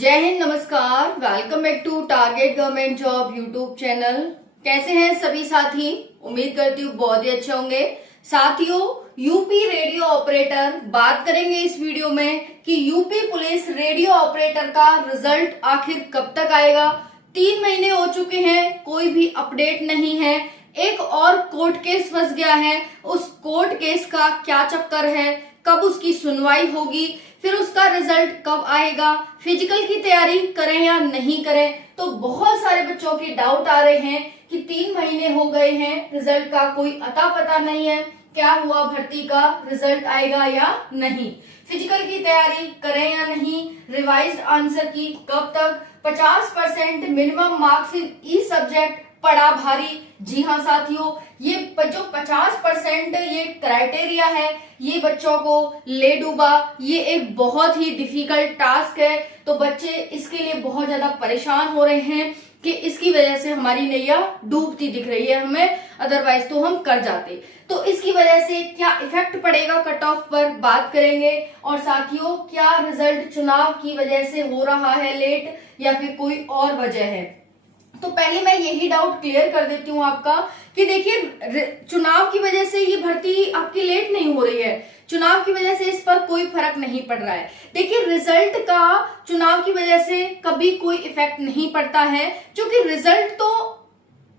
जय हिंद, नमस्कार। Welcome back to target government job YouTube channel. कैसे हैं सभी साथी? उम्मीद करती हूँ बहुत ही अच्छे होंगे। साथियों, यूपी रेडियो ऑपरेटर बात करेंगे इस वीडियो में कि यूपी पुलिस रेडियो ऑपरेटर का रिजल्ट आखिर कब तक आएगा। 3 महीने हो चुके हैं, कोई भी अपडेट नहीं है। एक और कोर्ट केस फंस गया है, उस कोर्ट केस का क्या चक्कर है, कब उसकी सुनवाई होगी, फिर उसका रिजल्ट कब आएगा, फिजिकल की तैयारी करें या नहीं करें। तो बहुत सारे बच्चों के डाउट आ रहे हैं कि 3 महीने हो गए हैं, रिजल्ट का कोई अता पता नहीं है, क्या हुआ, भर्ती का रिजल्ट आएगा या नहीं, फिजिकल की तैयारी करें या नहीं, रिवाइज्ड आंसर की कब तक, 50% minimum marks in E subject पड़ा भारी। जी हाँ साथियों, ये जो 50% ये क्राइटेरिया है, ये बच्चों को ले डूबा। ये एक बहुत ही डिफिकल्ट टास्क है, तो बच्चे इसके लिए बहुत ज्यादा परेशान हो रहे हैं कि इसकी वजह से हमारी नैया डूबती दिख रही है हमें, अदरवाइज तो हम कर जाते। तो इसकी वजह से क्या इफेक्ट पड़ेगा कट ऑफ पर, बात करेंगे। और साथियों, क्या रिजल्ट चुनाव की वजह से हो रहा है लेट या फिर कोई और वजह है। तो पहले मैं यही डाउट क्लियर कर देती हूँ आपका कि देखिए, चुनाव की वजह से ये भर्ती आपकी लेट नहीं हो रही है, चुनाव की वजह से इस पर कोई फर्क नहीं पड़ रहा है। देखिए, रिजल्ट का चुनाव की वजह से कभी कोई इफेक्ट नहीं पड़ता है, क्योंकि रिजल्ट तो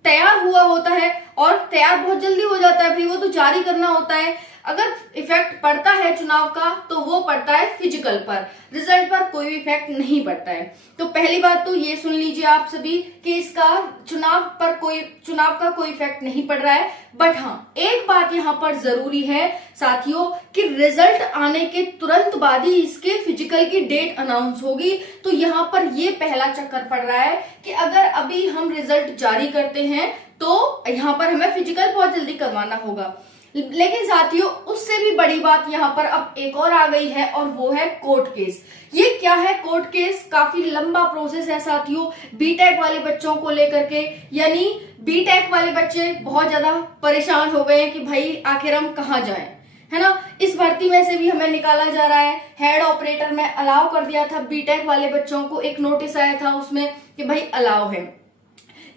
तैयार हुआ होता है और तैयार बहुत जल्दी हो जाता है भाई, वो तो जारी करना होता है। अगर इफेक्ट पड़ता है चुनाव का तो वो पड़ता है फिजिकल पर, रिजल्ट पर कोई इफेक्ट नहीं पड़ता है। तो पहली बात तो ये सुन लीजिए आप सभी कि इसका चुनाव का कोई इफेक्ट नहीं पड़ रहा है। बट हाँ, एक बात यहाँ पर जरूरी है साथियों कि रिजल्ट आने के तुरंत बाद ही इसके फिजिकल की डेट अनाउंस होगी। तो यहाँ पर ये पहला चक्कर पड़ रहा है कि अगर अभी हम रिजल्ट जारी करते हैं तो यहाँ पर हमें फिजिकल बहुत जल्दी करवाना होगा। लेकिन साथियों, उससे भी बड़ी बात यहाँ पर अब एक और आ गई है, और वो है कोर्ट केस। ये क्या है कोर्ट केस? काफी लंबा प्रोसेस है साथियों, बीटेक वाले बच्चों को लेकर के। यानी बीटेक वाले बच्चे बहुत ज्यादा परेशान हो गए हैं कि भाई आखिर हम कहाँ जाएं, है ना। इस भर्ती में से भी हमें निकाला जा रहा है। हेड ऑपरेटर में अलाउ कर दिया था बीटेक वाले बच्चों को, एक नोटिस आया था उसमें कि भाई अलाउ है।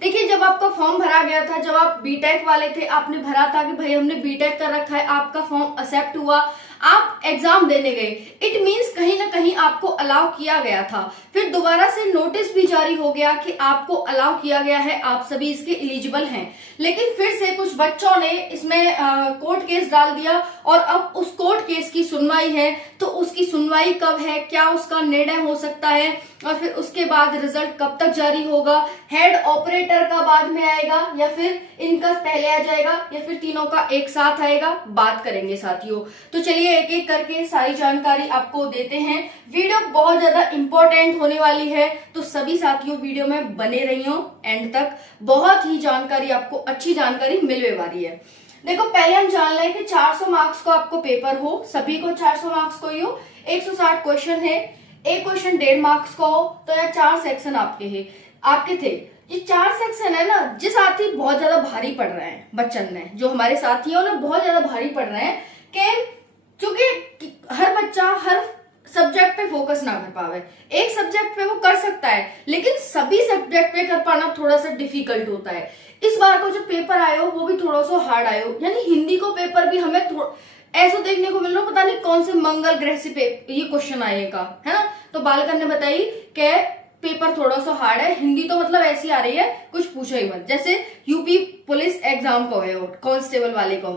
देखिए, जब आपका फॉर्म भरा गया था, जब आप बीटेक वाले थे, आपने भरा था कि भाई हमने बीटेक कर रखा है, आपका फॉर्म एक्सेप्ट हुआ, आप एग्जाम देने गए, इट मींस कहीं ना कहीं आपको अलाउ किया गया था। फिर दोबारा से नोटिस भी जारी हो गया कि आपको अलाउ किया गया है, आप सभी इसके एलिजिबल हैं। लेकिन फिर से कुछ बच्चों ने इसमें कोर्ट केस डाल दिया, और अब उस कोर्ट केस की सुनवाई है। तो उसकी सुनवाई कब है, क्या उसका निर्णय हो सकता है, और फिर उसके बाद रिजल्ट कब तक जारी होगा, हेड ऑपरेटर का बाद में आएगा या फिर इनका पहले आ जाएगा या फिर तीनों का एक साथ आएगा, बात करेंगे साथियों। तो चलिए एक एक करके सारी जानकारी आपको देते हैं। वीडियो बहुत ज्यादा इंपॉर्टेंट होने वाली है, तो सभी साथियों वीडियो में बने रहियो एंड तक, बहुत ही जानकारी आपको, अच्छी जानकारी मिलने वाली है। देखो, पहले हम जान लें कि 400 मार्क्स को आपको पेपर हो, सभी को 400 मार्क्स को ही हो, 160 क्वेश्चन है, एक क्वेश्चन 1.5 मार्क्स का हो, तो यार 4 सेक्शन आपके थे। ये 4 सेक्शन है ना, जिस साथी बहुत ज्यादा भारी पड़ रहे हैं बच्चन ने, जो हमारे साथी है उन्हें बहुत ज्यादा भारी पड़ रहे हैं कि क्योंकि हर बच्चा हर सब्जेक्ट पे फोकस ना कर पावे। एक सब्जेक्ट पे वो कर सकता है, लेकिन सभी सब्जेक्ट पे कर पाना थोड़ा सा डिफिकल्ट होता है। इस बार को जो पेपर आए हो वो भी थोड़ा सा हार्ड आए हो, यानी हिंदी को पेपर भी हमें ऐसा देखने को मिल रहा, पता नहीं कौन से मंगल ग्रह से ये क्वेश्चन आएगा, है ना। तो बालकन ने बताई कि पेपर थोड़ा सा हार्ड है, हिंदी तो मतलब ऐसी आ रही है कुछ पूछो ही मत, जैसे यूपी पुलिस एग्जाम को है कांस्टेबल वाले को,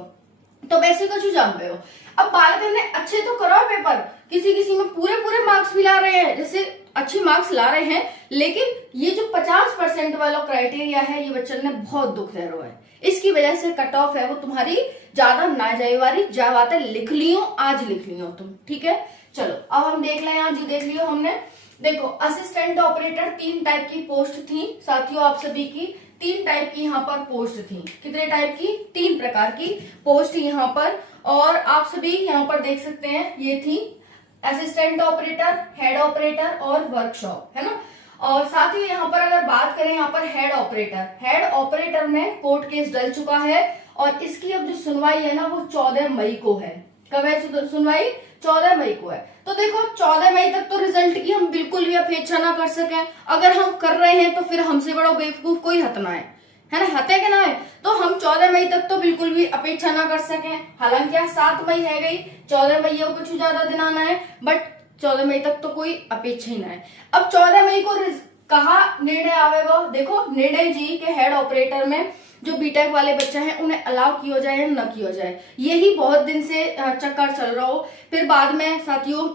तो वैसे कुछ जान रहे हो। अब बालकन ने अच्छे तो करो पेपर, किसी में पूरे मार्क्स भी ला रहे हैं, जैसे अच्छे मार्क्स ला रहे हैं, लेकिन ये जो 50% वाला क्राइटेरिया है, ये बच्चन ने बहुत दुख दे रहा है। इसकी वजह से कट ऑफ है वो तुम्हारी ज्यादा ना जाएवारी, जा बात है, लिख लियो आज, लिख लियो तुम, ठीक है। चलो अब हम देख लें, यहाँ जो देख लियो हमने। देखो, असिस्टेंट ऑपरेटर 3 टाइप की पोस्ट थी साथियों, आप सभी की 3 टाइप की यहाँ पर पोस्ट थी। कितने टाइप की? 3 प्रकार की पोस्ट यहाँ पर, और आप सभी यहाँ पर देख सकते हैं, ये थी असिस्टेंट ऑपरेटर, हेड ऑपरेटर और वर्कशॉप, है ना। और साथ ही यहाँ पर अगर बात करें, यहाँ पर हेड ऑपरेटर में कोर्ट केस डल चुका है, और इसकी अब जो सुनवाई है ना वो 14 मई को है। कब है सुनवाई? 14 मई को है। तो देखो 14 मई तक तो रिजल्ट की हम बिल्कुल भी अपेक्षा ना कर सकें। अगर हम कर रहे हैं तो फिर हमसे बड़ा बेवकूफ कोई हतना है ना, हते के ना है। तो हम 14 मई तक तो बिल्कुल भी अपेक्षा ना कर सकें। हालांकि आज 7 मई है गई, 14 मई को कुछ ज्यादा दिन आना है, बट 14 मई तक तो कोई अपेक्षा ही ना है। अब 14 मई को कहा निर्णय आवेगा। देखो निर्णय जी के हेड ऑपरेटर में जो बीटेक वाले बच्चे हैं उन्हें अलाउ किया जाए या न किया जाए, यही बहुत दिन से चक्कर चल रहा हो। फिर बाद में साथियों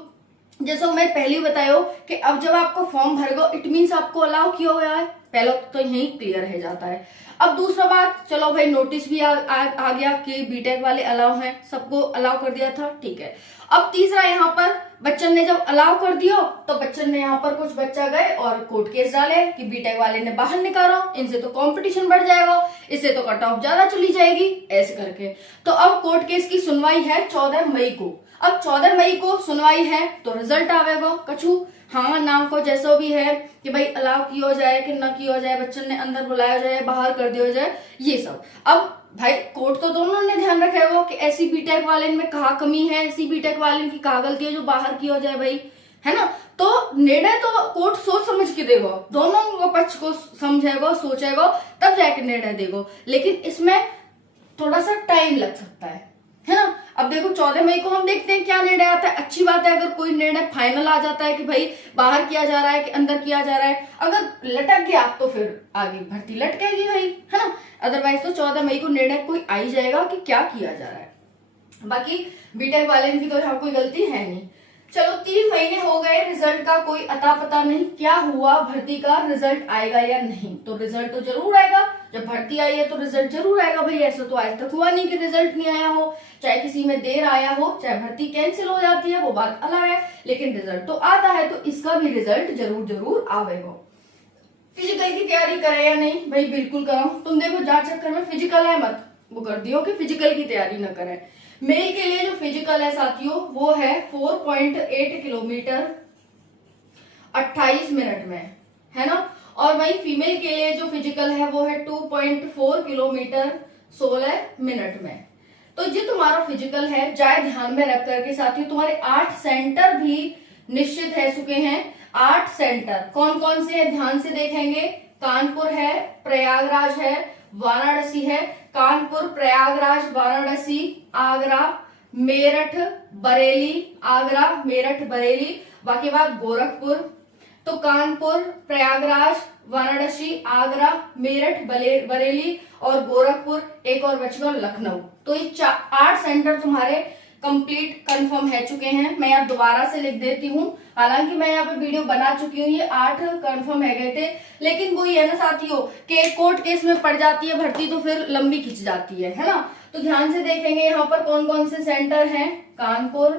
जैसे मैं पहले ही बताया कि अब जब आपको फॉर्म भरेगा इट मीन्स आपको अलाउ किया गया है, पहला तो यही क्लियर रह जाता है। अब दूसरा बात, चलो भाई नोटिस भी आ गया कि बीटेक वाले अलाउ हैं, सबको अलाउ कर दिया था, ठीक है। अब तीसरा यहाँ पर बच्चन ने जब अलाउ कर दिया तो बच्चन ने यहाँ पर कुछ बच्चा गए और कोर्ट केस डाले कि बीटेक वाले ने बाहर निकालो, इनसे तो कंपटीशन बढ़ जाएगा, इससे तो कट ऑफ ज्यादा चली जाएगी, ऐसे करके। तो अब कोर्ट केस की सुनवाई है 14 मई को। अब 14 मई को सुनवाई है तो रिजल्ट आवेगा कछु हाँ नाम को जैसा भी है कि भाई अलाउ किया जाए कि न किया जाए, बच्चन ने अंदर बुलाया जाए, बाहर कर दिया जाए, ये सब। अब भाई कोर्ट तो दोनों ने ध्यान रखेगा कि ऐसी बीटेक वाले में कहा कमी है, ऐसी बीटेक वाले की कहा गलती है जो बाहर किया जाए भाई, है ना। तो निर्णय तो कोर्ट सोच समझ के देगा, दोनों पक्ष को समझेगा, सोचेगा, तब जाके निर्णय देगा। लेकिन इसमें थोड़ा सा टाइम लग सकता है ना। अब देखो 14 मई को हम देखते हैं क्या निर्णय आता है। अच्छी बात है अगर कोई निर्णय फाइनल आ जाता है कि भाई बाहर किया जा रहा है कि अंदर किया जा रहा है। अगर लटक गया तो फिर आगे भर्ती लटकेगी भाई, है ना। अदरवाइज तो 14 मई को निर्णय कोई आ ही जाएगा कि क्या किया जा रहा है। बाकी बीटेक वाले की तो यहाँ कोई गलती है नहीं। चलो 3 महीने हो गए, रिजल्ट का कोई अता पता नहीं, क्या हुआ भर्ती का, रिजल्ट आएगा या नहीं। तो रिजल्ट तो जरूर आएगा, जब भर्ती आई है तो रिजल्ट जरूर आएगा भाई। ऐसा तो आज तक हुआ नहीं कि रिजल्ट नहीं आया हो, चाहे किसी में देर आया हो, चाहे भर्ती कैंसिल हो जाती है, वो बात अलग है, लेकिन रिजल्ट तो आता है। तो इसका भी रिजल्ट जरूर जरूर आवेगा। फिजिकल की तैयारी करे या नहीं भाई, बिल्कुल करो। तुम देखो जा चक्कर में फिजिकल है मत वो कर दियो कि फिजिकल की तैयारी न करें। मेल के लिए जो फिजिकल है साथियों वो है 4.8 किलोमीटर 28 मिनट में, है ना। और वही फीमेल के लिए जो फिजिकल है वो है 2.4 किलोमीटर 16 मिनट में। तो जो तुम्हारा फिजिकल है जाए ध्यान में रख करके साथियों, तुम्हारे 8 सेंटर भी निश्चित है चुके हैं। 8 सेंटर कौन कौन से है ध्यान से देखेंगे। कानपुर है, प्रयागराज है, वाराणसी है, कानपुर, प्रयागराज, वाराणसी, आगरा, मेरठ, बरेली, आगरा, मेरठ, बरेली। बाकी बात गोरखपुर। तो कानपुर, प्रयागराज, वाराणसी, आगरा, मेरठ, बरेली और गोरखपुर, एक और बचगा लखनऊ। तो ये 8 सेंटर तुम्हारे कंप्लीट कंफर्म है चुके हैं। मैं यहाँ दोबारा से लिख देती हूँ, हालांकि मैं यहाँ पे वीडियो बना चुकी हूँ। ये 8 कंफर्म है गए थे, लेकिन वो ये ना साथियों कि कोर्ट केस में पड़ जाती है भर्ती तो फिर लंबी खिंच जाती है ना। तो ध्यान से देखेंगे यहाँ पर कौन कौन से सेंटर हैं। कानपुर,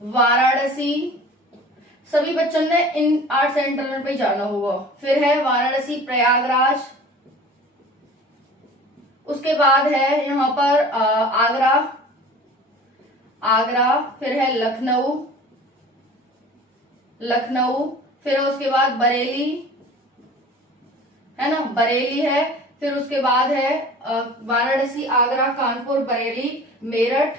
वाराणसी, सभी बच्चों ने इन 8 सेंटर पे जाना होगा। फिर है वाराणसी, प्रयागराज, उसके बाद है यहाँ पर आगरा, फिर है लखनऊ, फिर उसके बाद बरेली, है ना, बरेली है। फिर उसके बाद है वाराणसी, आगरा, कानपुर, बरेली, मेरठ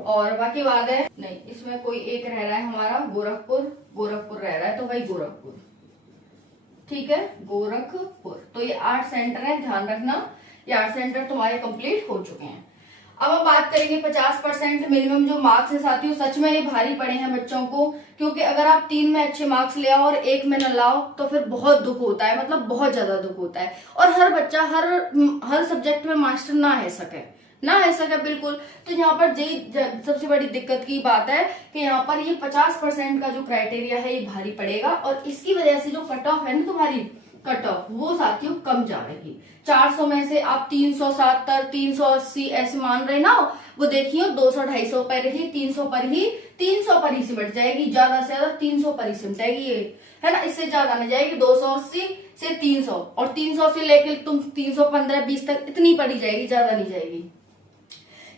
और बाकी बात है नहीं, इसमें कोई एक रह रहा है हमारा गोरखपुर रह रहा है। तो भाई गोरखपुर, ठीक है, गोरखपुर। तो ये 8 सेंटर है, ध्यान रखना ये 8 सेंटर तुम्हारे कंप्लीट हो चुके हैं। अब हम बात करेंगे 50% मिनिमम जो मार्क्स है साथियों, सच में ये भारी पड़े हैं बच्चों को, क्योंकि अगर आप 3 में अच्छे मार्क्स ले आओ और 1 में न लाओ तो फिर बहुत दुख होता है, मतलब बहुत ज्यादा दुख होता है। और हर बच्चा हर सब्जेक्ट में मास्टर ना है सके बिल्कुल। तो यहाँ पर सबसे बड़ी दिक्कत की बात है कि यहाँ पर ये 50% का जो क्राइटेरिया है ये भारी पड़ेगा, और इसकी वजह से जो कट ऑफ है ना तुम्हारी कट ऑफ वो साथियों कम जाएगी। 400 में से आप 370, 380 ऐसे मान रहे ना, वो देखिए 200, 250 पर ही 300 पर ही सिमट जाएगी, ज्यादा से ज्यादा 300 पर ही सिमटेगी ये, है ना। इससे ज्यादा नहीं जाएगी, 280 से 300 और 300 से लेकर तुम 315, 20 तक इतनी पड़ी जाएगी, ज्यादा नहीं जाएगी।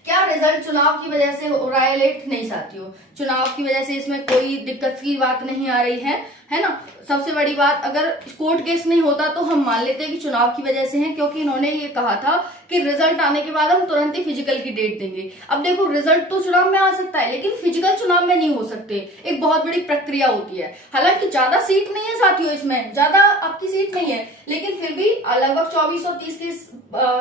क्या रिजल्ट चुनाव की वजह से हो रहा है लेट? नहीं साथियों, चुनाव की वजह से इसमें कोई दिक्कत की बात नहीं आ रही है ना। सबसे बड़ी बात, अगर कोर्ट केस नहीं होता तो हम मान लेते हैं कि चुनाव की वजह से है, क्योंकि इन्होंने ये कहा था कि रिजल्ट आने के बाद हम तुरंत ही फिजिकल की डेट देंगे। अब देखो, रिजल्ट तो चुनाव में आ सकता है लेकिन फिजिकल चुनाव में नहीं हो सकते, एक बहुत बड़ी प्रक्रिया होती है। हालांकि ज्यादा सीट नहीं है साथियों, इसमें ज्यादा आपकी सीट नहीं है, लेकिन फिर भी लगभग 2430 के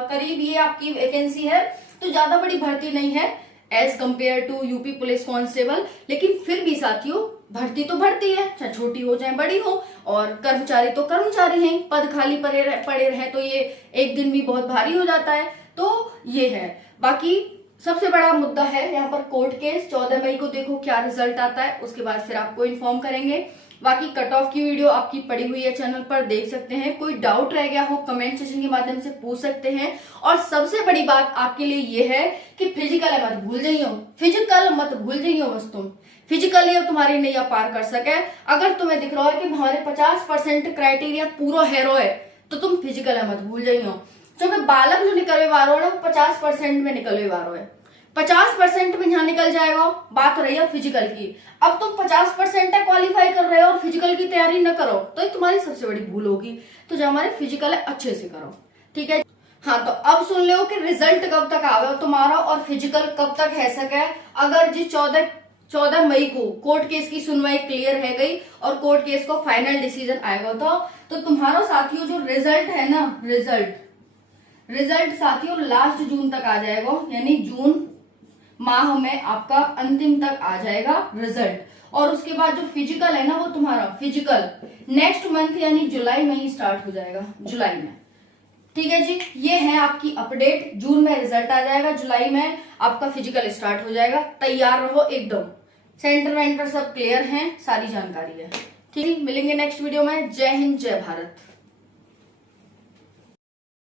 करीब ये आपकी वैकेंसी है, तो ज्यादा बड़ी भर्ती नहीं है as compare to UP police constable. लेकिन फिर भी साथियों, भर्ती तो भर्ती है, चाहे छोटी हो चाहे बड़ी हो, और कर्मचारी तो कर्मचारी हैं, पद खाली पड़े रहे तो ये एक दिन भी बहुत भारी हो जाता है। तो ये है, बाकी सबसे बड़ा मुद्दा है यहाँ पर कोर्ट केस। 14 मई को देखो क्या रिजल्ट आता है, उसके बाद फिर आपको इन्फॉर्म करेंगे। बाकी कट ऑफ की वीडियो आपकी पड़ी हुई है चैनल पर, देख सकते हैं। कोई डाउट रह गया हो कमेंट सेक्शन के माध्यम से पूछ सकते हैं। और सबसे बड़ी बात आपके लिए ये है कि फिजिकल मत भूल जाइयो, फिजिकल मत भूल जाइयो, बस तुम फिजिकली अब तुम्हारी नैया पार कर सके। अगर तुम्हें दिख रहा है कि हमारे 50% क्राइटेरिया पूरा हेरो है, तो तुम फिजिकल मत भूल जाइयो। क्योंकि बालक जो निकलवे वारो है ना, 50% में निकलवे वारो है, 50% में यहाँ निकल जाएगा। बात रही है फिजिकल की, अब तुम 50% क्वालिफाई कर रहे हो और फिजिकल की तैयारी न करो तो ये तुम्हारी सबसे बड़ी भूल होगी। तो जो हमारे फिजिकल है अच्छे से करो, ठीक है। हाँ, तो अब सुन लो कि रिजल्ट कब तक आवे तुम्हारा और फिजिकल कब तक है सके। अगर जी 14 मई को कोर्ट केस की सुनवाई क्लियर है गई और कोर्ट केस को फाइनल डिसीजन आएगा, तो तुम्हारा साथियों जो रिजल्ट है ना, रिजल्ट साथियों लास्ट जून तक आ जाएगा, यानी जून माह में आपका अंतिम तक आ जाएगा रिजल्ट। और उसके बाद जो फिजिकल है ना, वो तुम्हारा फिजिकल नेक्स्ट मंथ यानी जुलाई में ही स्टार्ट हो जाएगा, जुलाई में, ठीक है जी। ये है आपकी अपडेट, जून में रिजल्ट आ जाएगा, जुलाई में आपका फिजिकल स्टार्ट हो जाएगा। तैयार रहो एकदम, सेंटर वेंटर सब क्लियर हैं, सारी जानकारी है, ठीक है। मिलेंगे नेक्स्ट वीडियो में। जय हिंद, जय भारत।